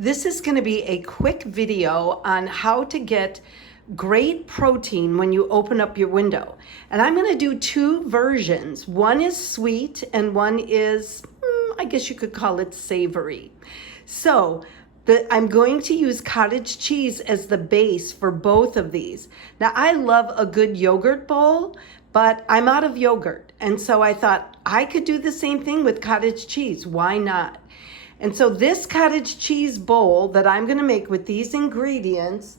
This is going to be a quick video on how to get great protein when you open up your window. And I'm going to do two versions. One is sweet and one is, I guess you could call it savory. So I'm going to use cottage cheese as the base for both of these. Now I love a good yogurt bowl, but I'm out of yogurt. And so I thought I could do the same thing with cottage cheese. Why not? And so this cottage cheese bowl that I'm going to make with these ingredients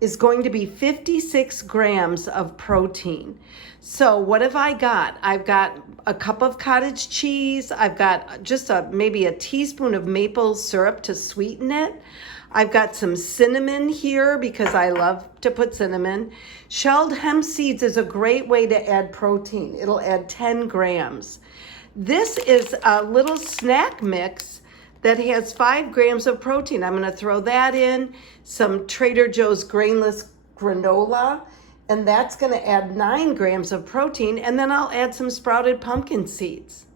is going to be 56 grams of protein. So what have I got? I've got a cup of cottage cheese. I've got just maybe a teaspoon of maple syrup to sweeten it. I've got some cinnamon here because I love to put cinnamon. Shelled hemp seeds is a great way to add protein. It'll add 10 grams. This is a little snack mix that has 5 grams of protein. I'm gonna throw that in, some Trader Joe's grainless granola, and that's gonna add 9 grams of protein, and then I'll add some sprouted pumpkin seeds.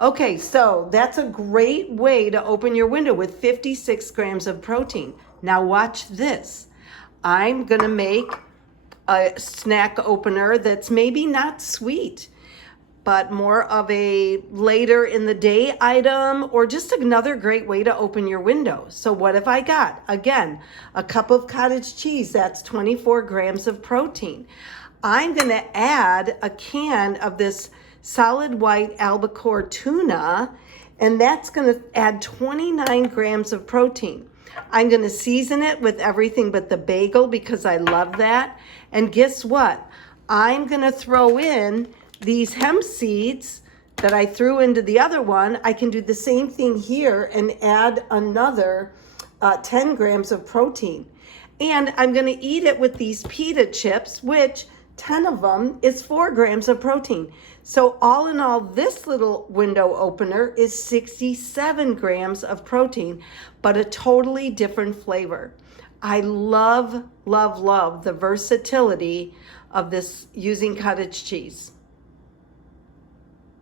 Okay, so that's a great way to open your window with 56 grams of protein. Now watch this. I'm gonna make a snack opener that's maybe not sweet, but more of a later in the day item, or just another great way to open your window. So what have I got? Again, a cup of cottage cheese, that's 24 grams of protein. I'm gonna add a can of this solid white albacore tuna, and that's gonna add 29 grams of protein. I'm gonna season it with everything but the bagel because I love that. And guess what? I'm gonna throw in these hemp seeds that I threw into the other one. I can do the same thing here and add another 10 grams of protein. And I'm gonna eat it with these pita chips, which 10 of them is 4 grams of protein. So all in all, this little window opener is 67 grams of protein, but a totally different flavor. I love, love, love the versatility of this using cottage cheese.